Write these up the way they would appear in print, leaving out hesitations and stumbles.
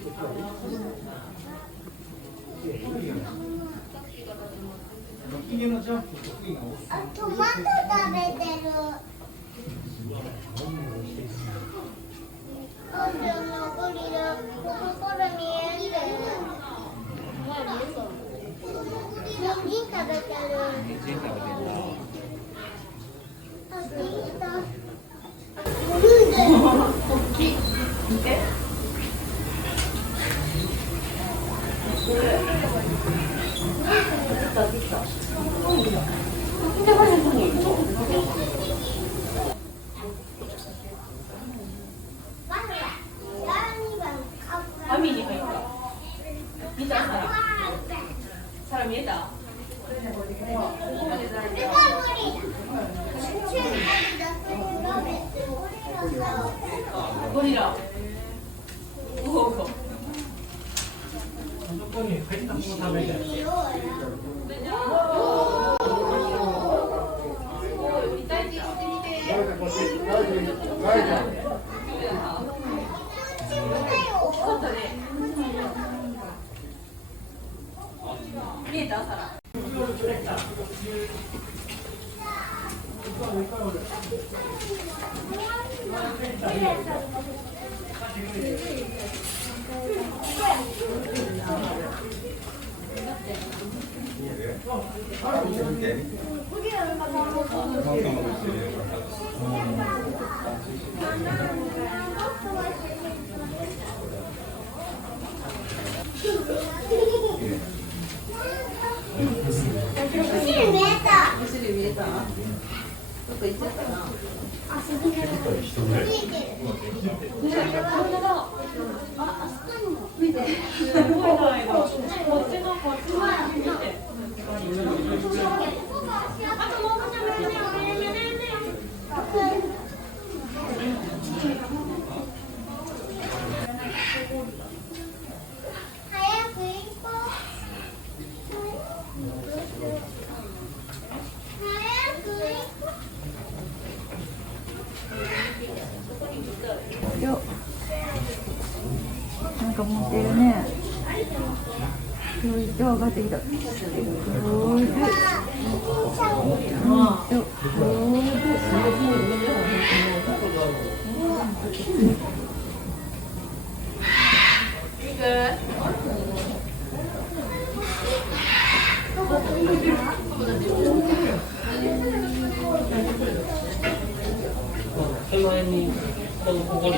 あ、トマト食べてる。あ、じゃあ残りだ。ここから見える。人参食べてる。あ、できた。大きい。見て。網に入った。見た？皿見えた？ゴリラ。おお。そこに入ったもの食べて。見えた？皿。見えた？どこ行っちゃったな。あ、そこに人ぐらい。あそこにも見て。すごいな、今。こっちの見て。あともう片目ね。早く行こう。よ、なんか持ってるね。よいと上がってきた。よいと。手前にこのここにだ。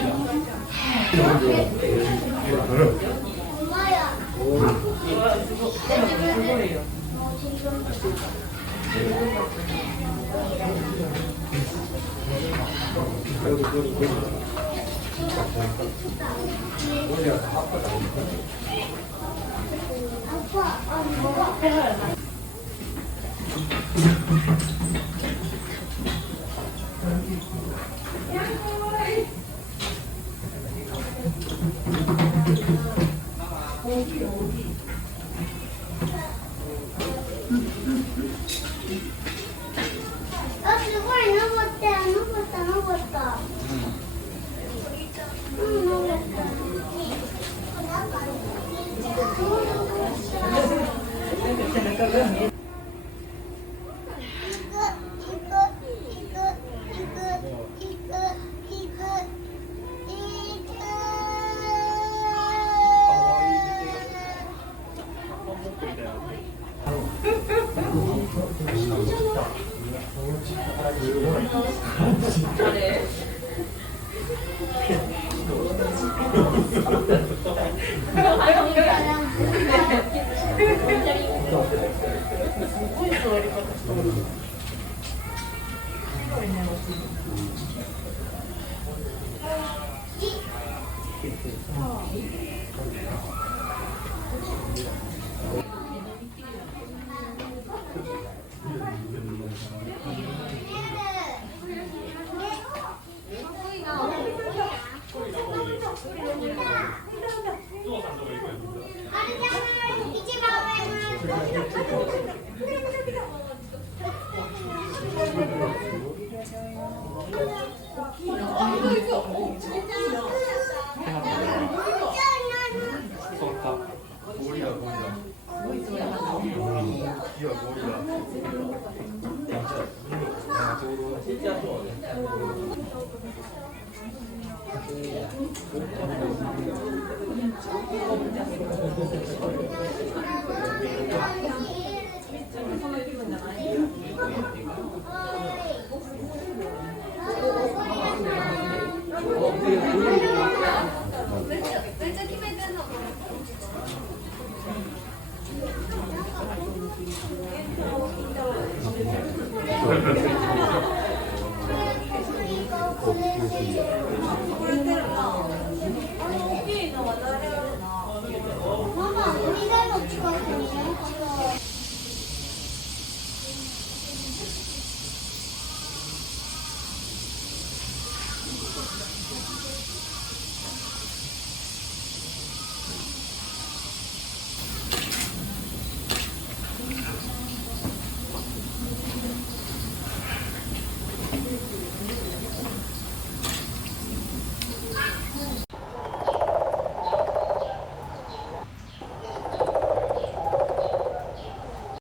あ、すごい登った。登った。い。